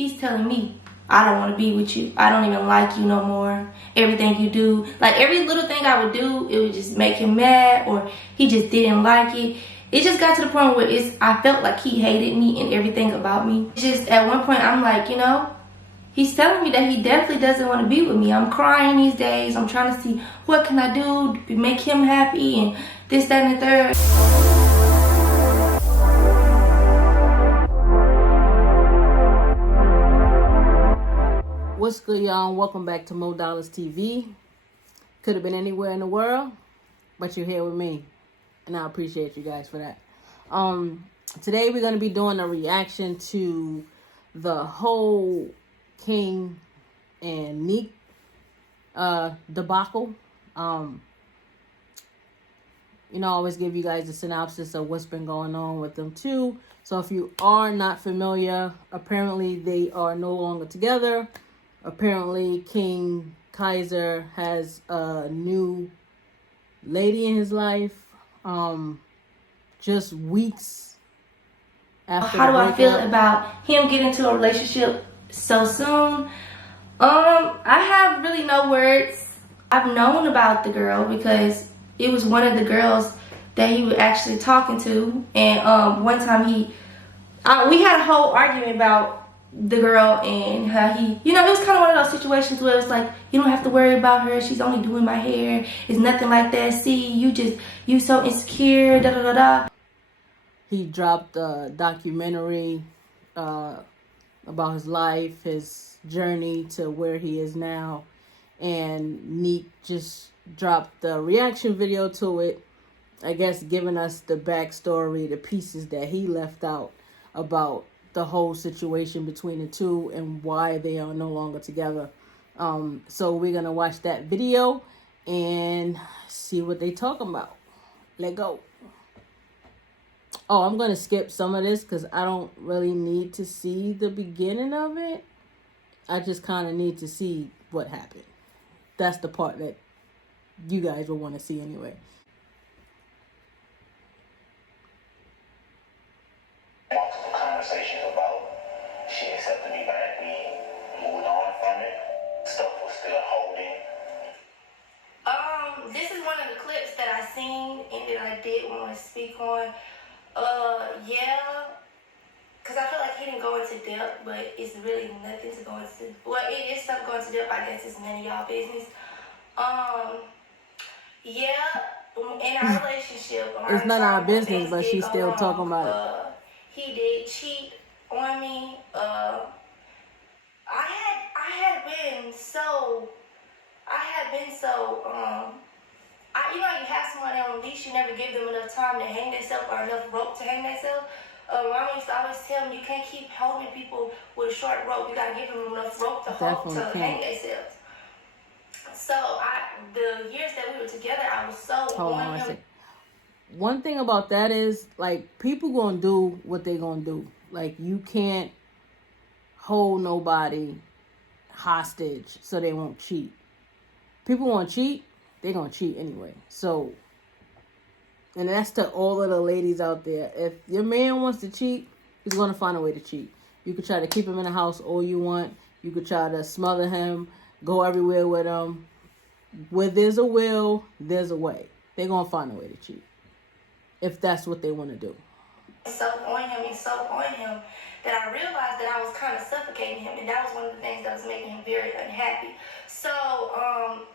He's telling me, I don't want to be with you. I don't even like you no more. Everything you do, like every little thing I would do, it would just make him mad, or he just didn't like it. It just got to the point where I felt like he hated me and everything about me. Just at one point, I'm like, you know, he's telling me that he definitely doesn't want to be with me. I'm crying these days. I'm trying to see what can I do to make him happy and this, that, and the third. What's good, y'all? Welcome back to Mo Dollars TV. Could have been anywhere in the world, but you're here with me, and I appreciate you guys for that. Today we're going to be doing a reaction to the whole King and Nique debacle. I always give you guys a synopsis of what's been going on with them too. So if you are not familiar, apparently they are no longer together. Apparently, King Kaiser has a new lady in his life. Just weeks after. How do I feel about him getting into a relationship so soon? I have really no words. I've known about the girl because it was one of the girls that he was actually talking to, and one time we had a whole argument about the girl and how he, it was kind of one of those situations where it's like, you don't have to worry about her, she's only doing my hair, it's nothing like that, see, you so insecure, da da da da. He dropped a documentary about his life, his journey to where he is now, and Nique just dropped the reaction video to it, I guess giving us the backstory, the pieces that he left out about the whole situation between the two and why they are no longer together. So we're gonna watch that video and see what they talking about. Let go. Oh, I'm gonna skip some of this because I don't really need to see the beginning of it. I just kind of need to see what happened. That's the part that you guys will want to see anyway. Conversations about she accepted me back, we moved on from it, stuff was still holding. This is one of the clips that I seen and that I did want to speak on. Yeah, because I feel like he didn't go into depth, but it's really nothing to go into. Well, it is something going into depth. I guess it's none of y'all business. Yeah, in our relationship, it's none of our business, but she's still talking about it. He did cheat on me. I had been so you have somebody on a leash, you never give them enough time to hang themselves or enough rope to hang themselves. Mama used to always tell me, you can't keep holding people with a short rope. You gotta give them enough rope to hang themselves. So the years that we were together, I was so on him. One thing about that is, like, people gonna do what they gonna do. Like, you can't hold nobody hostage so they won't cheat. People want to cheat, they gonna cheat anyway. So, and that's to all of the ladies out there. If your man wants to cheat, he's gonna find a way to cheat. You could try to keep him in the house all you want. You could try to smother him, go everywhere with him. Where there's a will, there's a way. They're gonna find a way to cheat, if that's what they want to do. So on him that I realized that I was kind of suffocating him, and that was one of the things that was making him very unhappy. So around,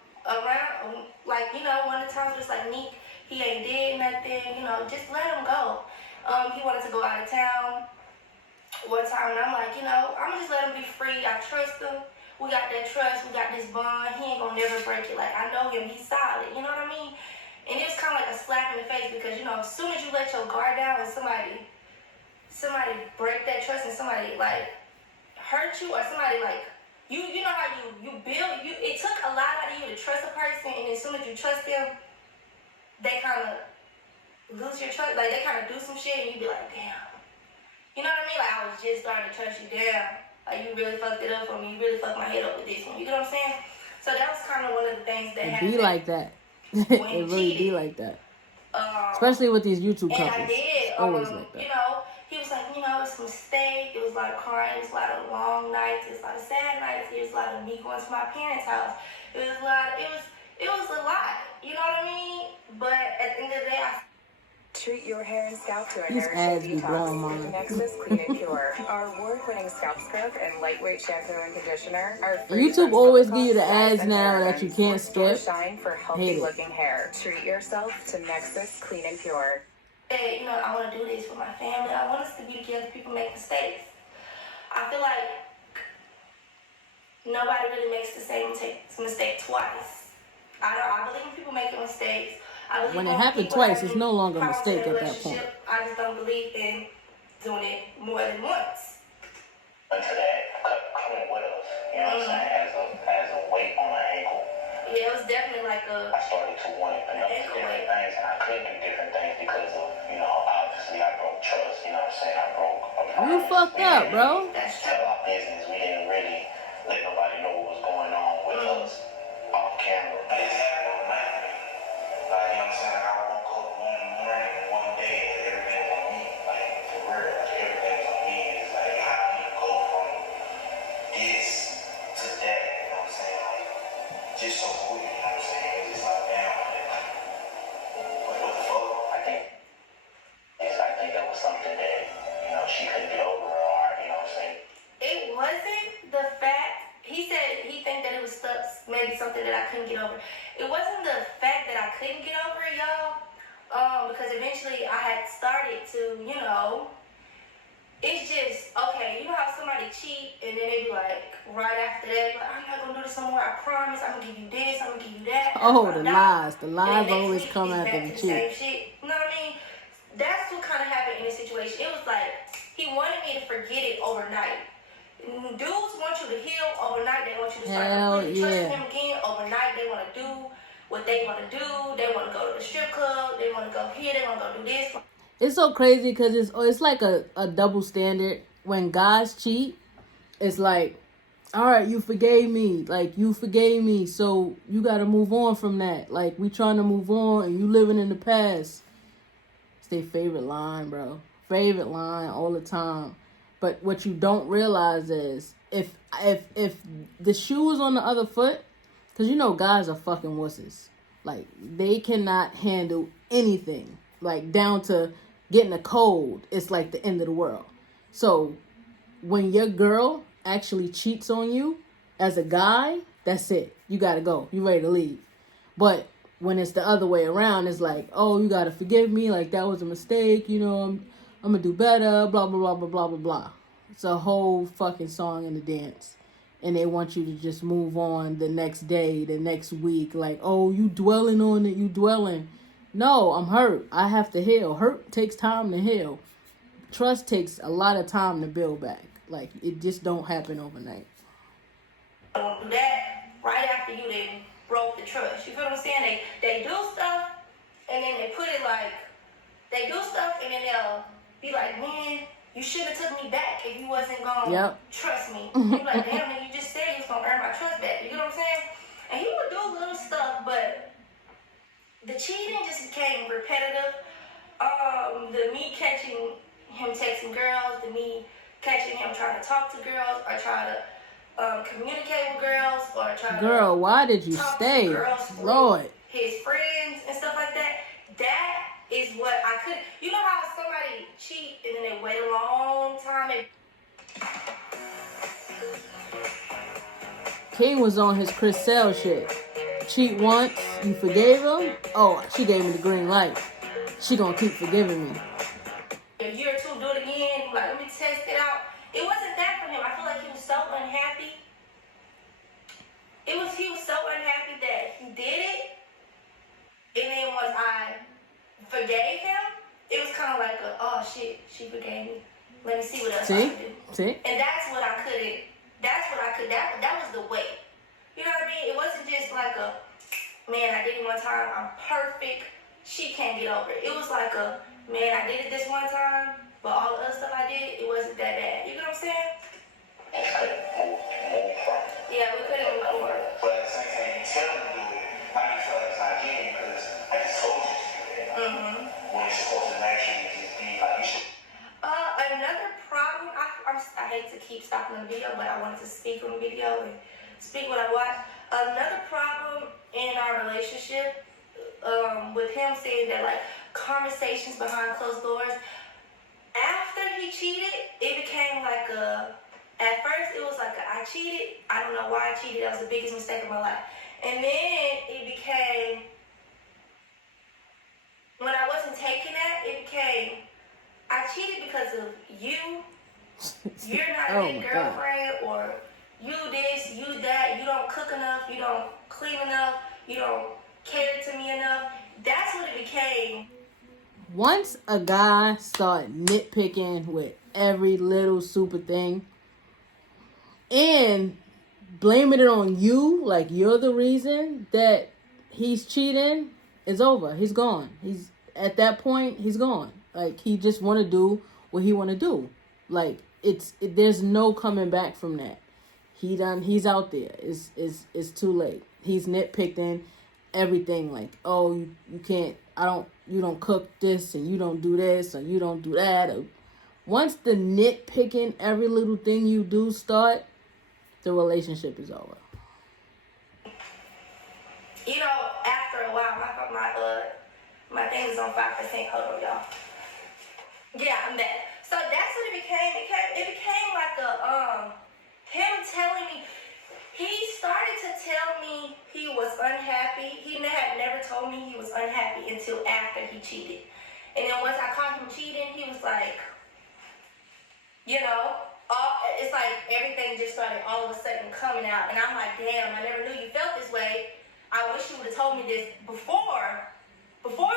like, one of the times just like Nique, he ain't did nothing, just let him go. He wanted to go out of town one time, and I'm like, I'm gonna just let him be free. I trust him. We got that trust. We got this bond. He ain't gonna never break it. Like, I know him. He's solid. You know what I mean? And it was kind of like a slap in the face because, as soon as you let your guard down and somebody break that trust and somebody, like, hurt you or somebody, like, you know how you build, it took a lot out of you to trust a person, and as soon as you trust them, they kind of lose your trust. Like, they kind of do some shit and you be like, damn. You know what I mean? Like, I was just starting to trust you. Damn. Like, you really fucked it up for me. You really fucked my head up with this one. You know what I'm saying? So that was kind of one of the things that happened. It be like that. It really be like that. Especially with these YouTube couples. And I did. Always like that. He was like, it's a mistake. It was a lot of crying. It was a lot of long nights. nights. It was a lot of sad nights. It was a lot of me going to my parents' house. It was a lot. It was a lot. You know what I mean? But at the end of the day, I treat your hair and scalp to a These ads nourishing be blowing detox with my Nexus Clean and Pure. Our award-winning scalp scrub and lightweight shampoo and conditioner are free YouTube from always silicone, give you the dyes, ads and now that parabens. you can't Restore skip. shine for Hate it. healthy-looking hair. Treat yourself to Nexus Clean and Pure. said, you know, I want to do this for my family. I want us to be together. People make mistakes. I feel like nobody really makes the same mistake twice. I believe in people making mistakes. I believe When it happened twice, it's no longer a mistake at that point. I just don't believe in doing it more than once. Into that, coming with us, you know what I'm saying, as a weight on an ankle. Yeah, it was definitely like a... I started to want to do different things, and I couldn't do different things because of, you know, obviously I broke trust, you know what I'm saying, I broke a promise. You fucked up, bro. That's Tell our business, we didn't really let nobody know what was going on with us off camera. But it's happened overnight for me. Like, you know what I'm saying, I woke up one morning and one day and everything was on me. Like, for real, like, everything was on me. It's like, how can you go from this to that, you know what I'm saying, like, just so quick, you know what I'm saying, it's just like, damn, like, what the fuck? I think that was something that, you know, she couldn't get over, or, you know what I'm saying. It wasn't the fact, he said he think that it was stuff, maybe something that I couldn't get over. It wasn't the fact that I couldn't get over it, y'all, because eventually I had started to, you know, it's just, okay, you know how somebody cheat, and then they be like, right after that, like, I'm not going to do this no more, I promise, I'm going to give you this, I'm going to give you that. Oh, the lies. The And lies then always next come week, it's after back the to same cheat. shit. You know what I mean? That's what kind of happened in this situation. It was like, he wanted me to forget it overnight. Dudes want you to heal overnight. They want you to start Hell really trusting yeah. them again overnight. They want to do what they want to do. They want to go to the strip club. They want to go here. They want to go do this. It's so crazy because it's like a double standard. When guys cheat, it's like, all right, you forgave me. Like, you forgave me, so you got to move on from that. Like, we trying to move on and you living in the past. It's their favorite line, bro. Favorite line all the time. But what you don't realize is if the shoe was on the other foot, because you know guys are fucking wusses. Like, they cannot handle anything. Like, down to getting a cold, it's like the end of the world. So when your girl actually cheats on you as a guy, that's it. You got to go. You ready to leave. But when it's the other way around, it's like, oh, you got to forgive me. Like, that was a mistake. You know, I'm going to do better. Blah, blah, blah, blah, blah, blah, blah. It's a whole fucking song and a dance. And they want you to just move on the next day, the next week. Like, oh, you dwelling on it. You dwelling. No, I'm hurt. I have to heal. Hurt takes time to heal. Trust takes a lot of time to build back. Like, it just don't happen overnight. Don't do that right after you then broke the trust. You feel what I'm saying? They do stuff, and then they put it like, they do stuff, and then they'll be like, man, you should have took me back if you wasn't going to trust me. You like, damn, man, you just said you was going to earn my trust back. You know what I'm saying? And he would do little stuff, but the cheating just became repetitive. The me catching him texting girls, the me catching him trying to talk to girls, or try to communicate with girls, or try Girl, to why did you talk stay? to girls through Lord. his friends and stuff like that. That is what I could. You know how somebody cheat and then they wait a long time. King was on his Chris Sale shit. Cheat once, you forgave him? Oh, she gave me the green light. She gonna keep forgiving me. A year or two, do it again. Like, let me test it out. It wasn't that for him. I feel like he was so unhappy. He was so unhappy that he did it. And then once I forgave him, it was kind of like oh shit, she forgave me. Let me see what else I can do. See? And that's what I couldn't. That was the weight. You know what I mean? It wasn't just like man, I did it one time, I'm perfect. She can't get over it. It was like man, I did it this one time, but all the other stuff I did, it wasn't that bad. You know what I'm saying? And couldn't move from it. Yeah, we couldn't move forward. But at the same time, you tell them to do it, I just feel like it's not genuine because I just told you to do that. When it's supposed to naturally just be like, you should. Another problem, I hate to keep stopping him the video, but I wanted to speak on the video and speak what I watched. Another problem in our relationship, with him saying that like conversations behind closed doors. After he cheated, it became like at first it was like I cheated. I don't know why I cheated. That was the biggest mistake of my life. And then it became, when I wasn't taking that, it became, I cheated because of you. You're not a good girlfriend, or you this, you that, you don't cook enough, you don't clean enough, you don't care to me enough. That's what it became. Once a guy start nitpicking with every little super thing and blaming it on you, like you're the reason that he's cheating, it's over. He's gone. He's at that point, he's gone. Like he just want to do what he want to do. Like there's no coming back from that. He's out there. It's too late. He's nitpicking everything, like, oh, you can't, you don't cook this, and you don't do this, or you don't do that. Or, once the nitpicking every little thing you do start, the relationship is over. You know, after a while, my thing is on 5%. Hold on, y'all. Yeah, I'm back. So that's what it became. It became like him telling me. He started to tell me he was unhappy. He had never told me he was unhappy until after he cheated. And then once I caught him cheating, he was like, you know, it's like everything just started all of a sudden coming out. And I'm like, damn, I never knew you felt this way. I wish you would have told me this before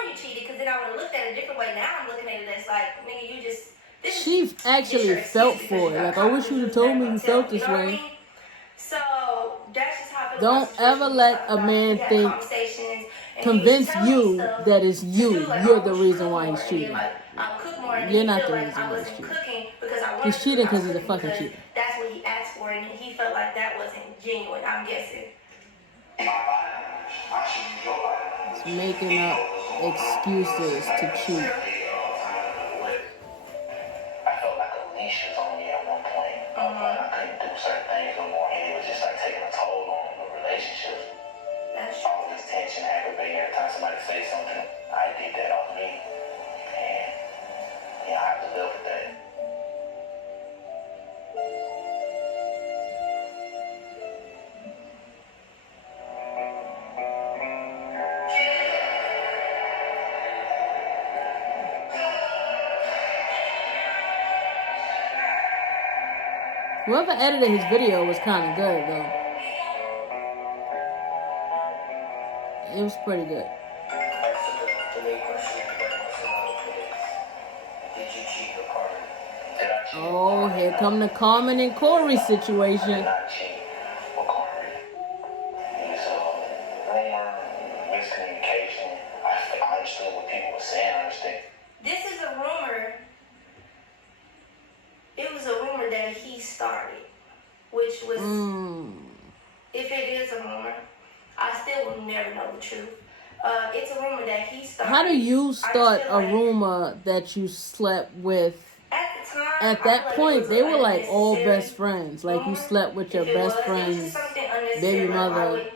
you cheated, because then I would have looked at it a different way. Now I'm looking at it as like, nigga, you just... She actually felt for it. Like, I wish you would have told me you felt this way. So that's just how. Don't ever let a man convince you that it's you. You're the reason why he's cheating. You're not the reason why he's cheating. He's cheating because he's a fucking cheater. That's what he asked for, and he felt like that wasn't genuine, I'm guessing. It's making up excuses to cheat. I felt like a leash was on me at one point. I couldn't do certain things no more, and it was just like taking a toll on the relationship. All this tension, aggravating every time somebody say something. I did that off me, and I have to live with that. Whoever edited his video was kind of good, though. It was pretty good. Oh, here come the Carmen and Corey situation. This is a rumor. It was a rumor that he started, which was, if it is a rumor, I still will never know the truth. It's a rumor that he started. How do you start a rumor that you slept with? At the time, at that point, they were like all best friends. Like you slept with your best friend's baby mother.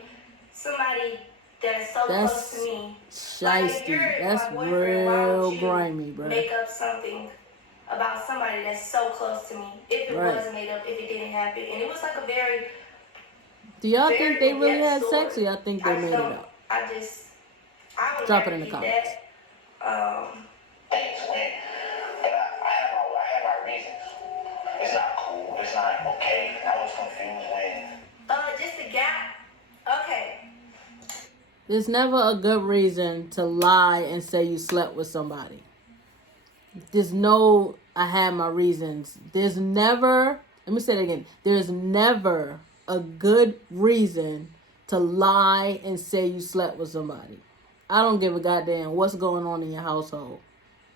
Somebody that's so close to me. Shiesty. That's real grimy, bro. Make up something about somebody that's so close to me. If it was made up, if it didn't happen. And it was like a very... Do y'all think they really had sex, or y'all think they made it up? I would drop it in the comments. Things went, but I have my reasons. It's not cool. It's not okay. I was confused when... just a gap. Okay. There's never a good reason to lie and say you slept with somebody. There's no, I had my reasons. There's never, let me say it again. There's never a good reason to lie and say you slept with somebody. I don't give a goddamn what's going on in your household.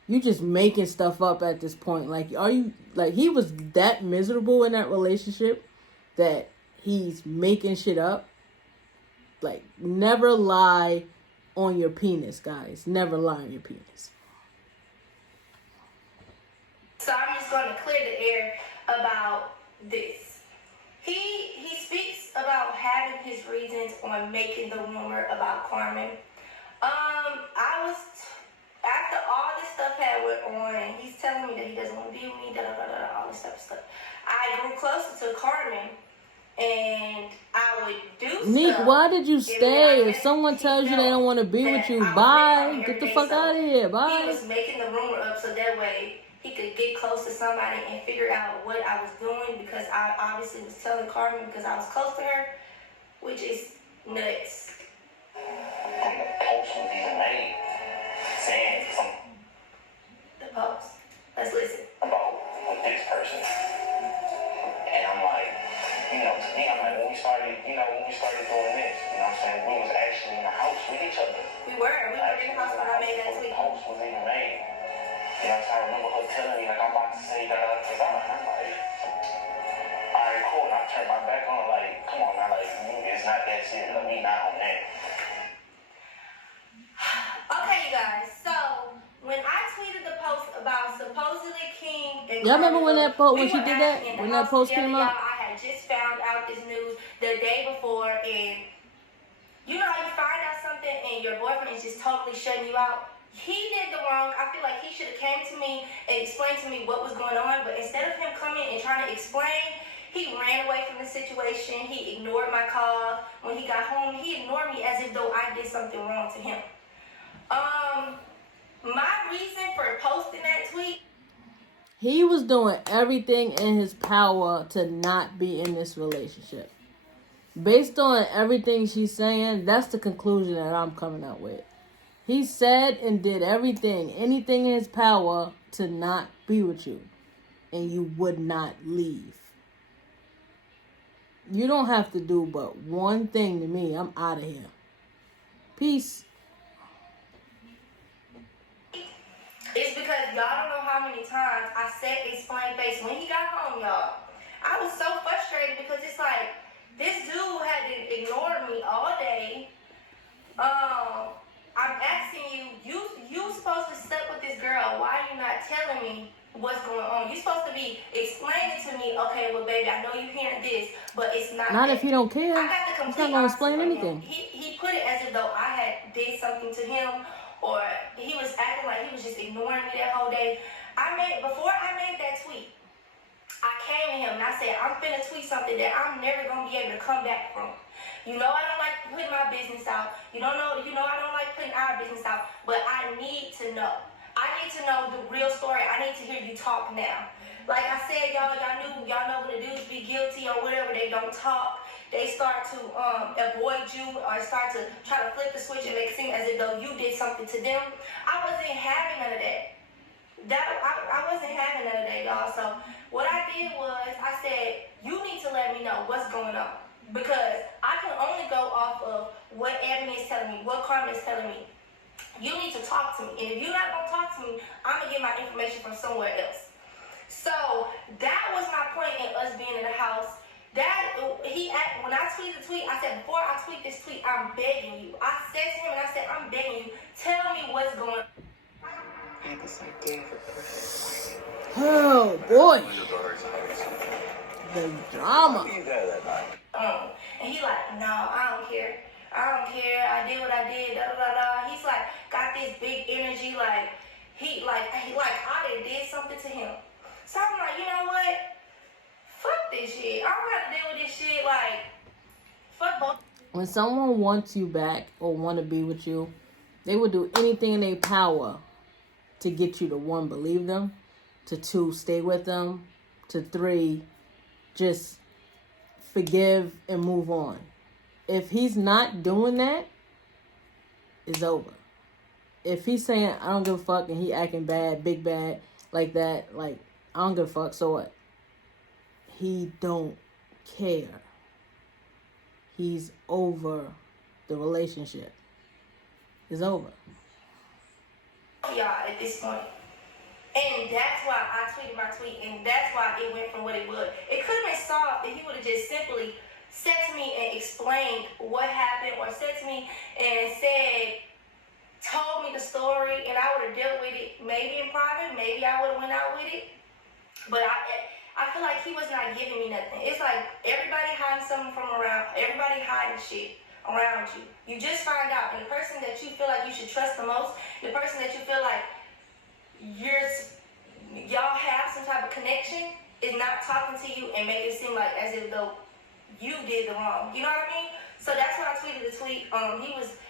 You just making stuff up at this point. Like, are you, like, he was that miserable in that relationship that he's making shit up? Like, never lie on your penis, guys. Never lie on your penis. So I'm just going to clear the air about this. reasons on making the rumor about Carmen. I was, after all this stuff had went on, and he's telling me that he doesn't want to be with me, all this type of stuff. I grew closer to Carmen, and I would do Nique, stuff. why did you stay? If someone tells you they don't want to be with you, bye. Get the fuck out of here. Bye. He was making the rumor up so that way he could get close to somebody and figure out what I was doing, because I obviously was telling Carmen because I was close to her, which is nuts. And the post was even made saying something. The post. Let's listen. About with this person. And I'm like, you know, to me, I'm like, when we started doing this, you know what I'm saying, we was actually in the house with each other. We were in the house when I made that tweet. The post was even made. You know, so I remember her telling me, like, I'm about to say that, and I'm like, alright, cool. And I turned my back on, like, come on now, like, it's not that serious. Like, we not on that. Okay, you guys. So when I tweeted the post about supposedly King and Y'all remember when that post, we when she were did that? actually in the When that house post together, came out? y'all. I had just found out this news the day before, and you know how you find out something and your boyfriend is just totally shutting you out? He did the wrong. I feel like he should have came to me and explained to me what was going on, but instead of him coming and trying to explain, he ran away from the situation. He ignored my call. When he got home, he ignored me as if though I did something wrong to him. My reason for posting that tweet, He was doing everything in his power to not be in this relationship. Based on everything she's saying, that's the conclusion that I'm coming out with. He said and did everything, anything in his power to not be with you. And you would not leave. You don't have to do but one thing to me. I'm out of here. Peace. it's because y'all don't know how many times I said explain face when he got home, y'all. I was so frustrated because it's like, this dude had to ignore me all day. I'm asking you supposed to sleep with this girl. Why are you not telling me what's going on? You're supposed to be explaining to me, okay, well, baby, I know you're hearing this, but it's not. Not if he don't care. I got the He's complete not gonna opposite explain from him. anything. He put it as if though I had did something to him, or he was acting like he was just ignoring me that whole day. Before I made that tweet, I came to him and I said, I'm finna tweet something that I'm never gonna be able to come back from. You know I don't like putting my business out. You know I don't like putting our business out, but I need to know. I need to know the real story. I need to hear you talk now. Like I said, y'all know when the dudes be guilty or whatever, they don't talk. They start to avoid you or start to try to flip the switch and make it seem as if though you did something to them. I wasn't having none of that. I wasn't having none of that, y'all. So what I did was I said, you need to let me know what's going on. Because I can only go off of what Ebony is telling me, what Carmen is telling me. You need to talk to me. And if you're not going to talk to me, I'm going to get my information from somewhere else. So that was my point in us being in the house. When I tweeted the tweet, I said, before I tweet this tweet, I'm begging you. I said to him and I said, I'm begging you. Tell me what's going on. I had this idea for Christmas. Oh, boy. The drama. And he like, no, I don't care. I did what I did, da da da da. He's like, got this big energy, like I did something to him. So I'm like, you know what? Fuck this shit. I don't have to deal with this shit. Like, fuck both. When someone wants you back or want to be with you, they will do anything in their power to get you to, 1, believe them, to 2, stay with them, to 3, just forgive and move on. If he's not doing that, it's over. If he's saying, I don't give a fuck, and he acting bad, big bad, like that, like, I don't give a fuck, so what? He don't care. He's over the relationship. It's over. Y'all at this point. And that's why I tweeted my tweet, and that's why it went from what it was. It could have been solved if he would have just simply said to me and explained what happened, or said to me and told me the story, and I would have dealt with it maybe in private. Maybe I would have went out with it. But I feel like he was not giving me nothing. It's like everybody hiding something from around. Everybody hiding and shit around you. You just find out, and the person that you feel like you should trust the most, the person that you feel like y'all have some type of connection, is not talking to you and make it seem like as if though you did the wrong. You know what I mean? So that's when I tweeted the tweet.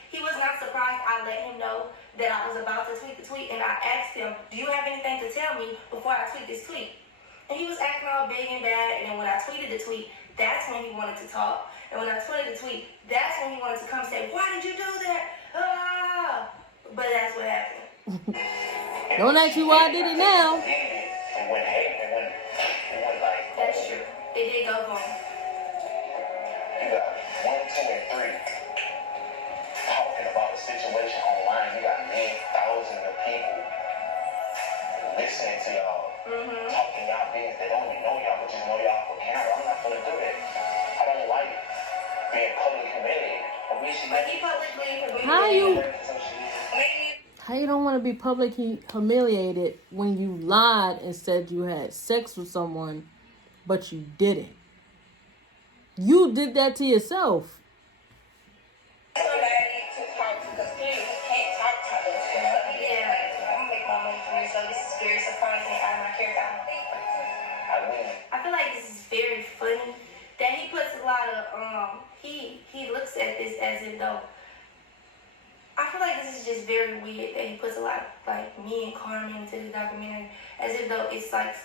He was not surprised. I let him know that I was about to tweet the tweet, and I asked him, do you have anything to tell me before I tweet this tweet? And he was acting all big and bad, and when I tweeted the tweet, that's when he wanted to talk. And when I tweeted the tweet, that's when he wanted to come say, why did you do that? Ah! But that's what happened. Don't ask you why I did it now. It went like... That's true. It did go boom. You got 1, 2, and 3 talking about the situation online. You got many thousands of people listening to y'all, talking y'all business. They don't even know y'all, but just know y'all for camera. I'm not gonna do that. I don't like being publicly humiliated. But he publicly How you don't want to be publicly humiliated when you lied and said you had sex with someone, but you didn't? You did that to yourself. I feel like this is very funny that he puts a lot of he looks at this as if though, I feel like this is just very weird that he puts a lot of like me and Carmen into the documentary as if though it's like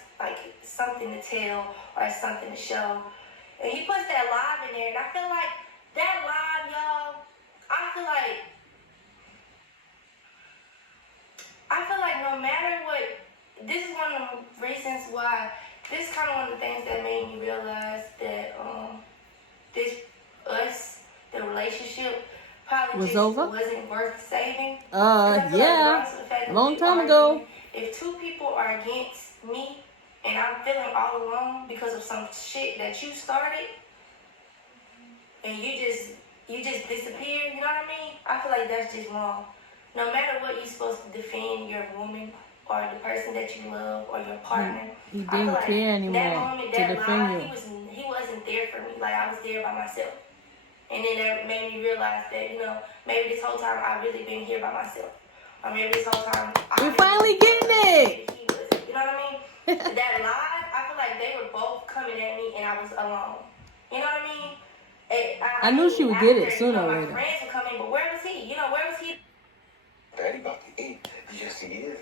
something to tell or something to show, and he puts that live in there, and I feel like that live, y'all, I feel like no matter what, this is one of the reasons why. This is kind of one of the things that made me realize that the relationship probably was just over? wasn't worth saving. Yeah, long time ago. If two people are against me and I'm feeling all alone because of some shit that you started, and you just disappear, you know what I mean? I feel like that's just wrong. No matter what, you're supposed to defend your woman or the person that you love or your partner. He didn't care anymore to defend you. He wasn't there for me. Like, I was there by myself. And then that made me realize that, maybe this whole time I've really been here by myself. Or maybe this whole time we're finally getting it. You know what I mean? That live, I feel like they were both coming at me and I was alone. You know what I mean? I knew she would get it sooner or later. My friends were coming, but where was he? Where was he? Daddy about to eat. Yes, he is.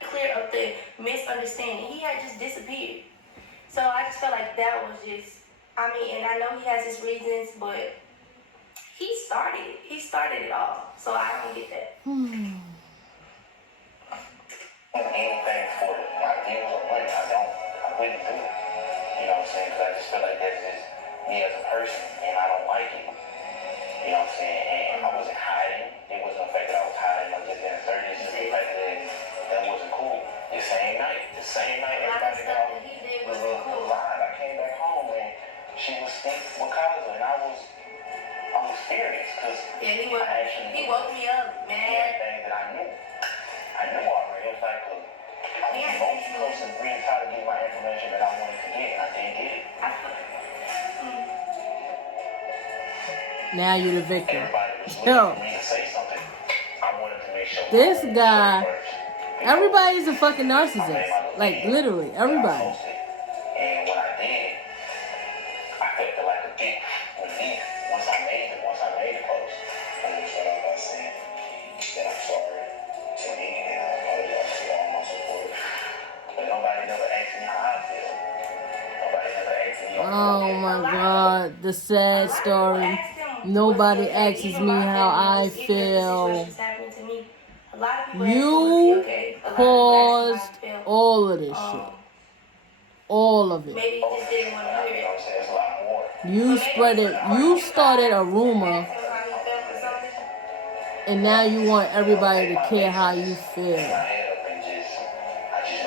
Clear up the misunderstanding. He had just disappeared. So I just felt like that was just, and I know he has his reasons, but he started it. He started it all. So I don't get that. Anything for my views or money, I wouldn't do it. You know what I'm saying? Because I just feel like that's just me as a person, and I don't like it. You know what I'm saying? And I wasn't hiding. It wasn't the fact that I was hiding. I was just being 30. It's just the fact that wasn't cool. The same night, everybody got was live. I came back home and she was sick with Kaiser, and I was furious because he woke me up, man. Everything that I knew already. It was like I was most close and really trying to get my information that I wanted to get, and I didn't get it. Now you're the victim. Everybody was looking for me to say something. I wanted to make sure this guy, everybody's a fucking narcissist. Like, literally, everybody. And when I did, I felt like a big relief once I made it close. I just felt like I said that I'm sorry to Nique, and I apologize to all my supporters. But nobody never asked me how I feel. Nobody never asked me. Oh my God, the sad story. Nobody asks me how I feel. You caused all of this shit. All of it. Maybe he just didn't want to hear it. You spread it. You started a rumor, and now you want everybody to care how you feel.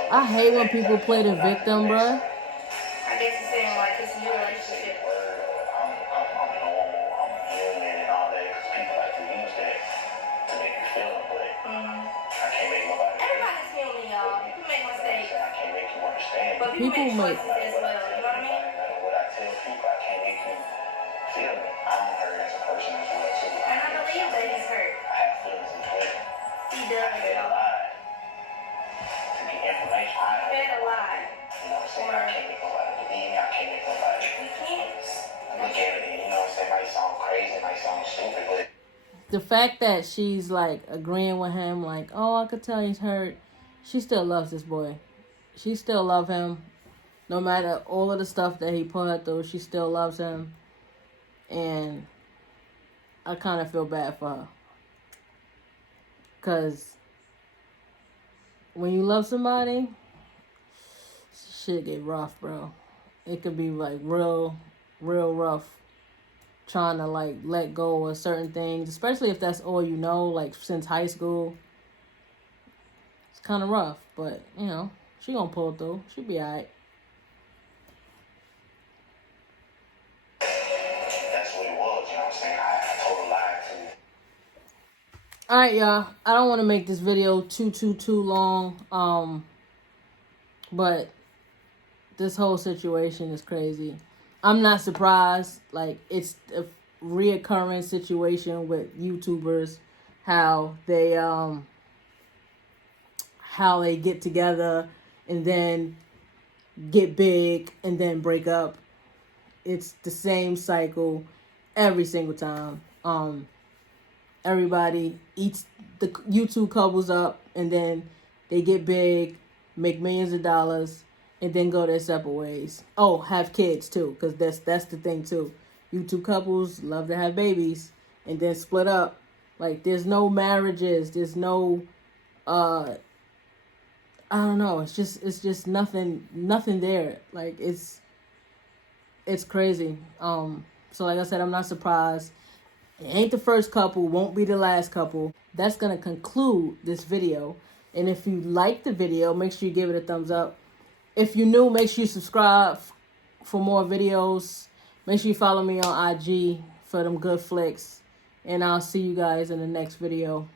I hate when people play the victim, bruh. I guess he's saying like it's a new relationship. I'm normal, I'm human and all that, because people like to use that to make you feel them, but I can't make nobody feel. Everybody's human, y'all. People make mistakes. I can't make you understand. But people make choices as well, you know what I mean? feel it. I'm hurt as a person as well too. And I believe that he's hurt. I have feelings as well. He I does. fed a lie to get information. I Fed a lie. You know what I'm saying? I can't make nobody believe me. I can't make nobody We can't. look at it. You know what I'm saying? It might sound crazy, it might sound stupid, but The fact that she's like agreeing with him, like, oh, I could tell he's hurt. She still loves this boy. She still loves him. No matter all of the stuff that he put her through, she still loves him. And I kind of feel bad for her. Because when you love somebody, shit get rough, bro. It could be like real rough. Trying to like let go of certain things, especially if that's all you know, like since high school. It's kind of rough, but you know, she gonna pull through. She'll be alright. that's what it was, you know what I'm saying? I told a lie to Alright, y'all. I don't want to make this video too long. But this whole situation is crazy. I'm not surprised. Like, it's a reoccurring situation with YouTubers, how they get together and then get big and then break up. It's the same cycle every single time. Everybody eats the YouTube couples up and then they get big, make millions of dollars, and then go their separate ways. Oh, have kids too, because that's the thing too. YouTube couples love to have babies and then split up. Like, there's no marriages. There's no, I don't know. It's just nothing there. Like, it's crazy. So like I said, I'm not surprised. It ain't the first couple, won't be the last couple. That's gonna conclude this video. And if you like the video, make sure you give it a thumbs up. If you're new, make sure you subscribe for more videos. Make sure you follow me on IG for them good flicks. And I'll see you guys in the next video.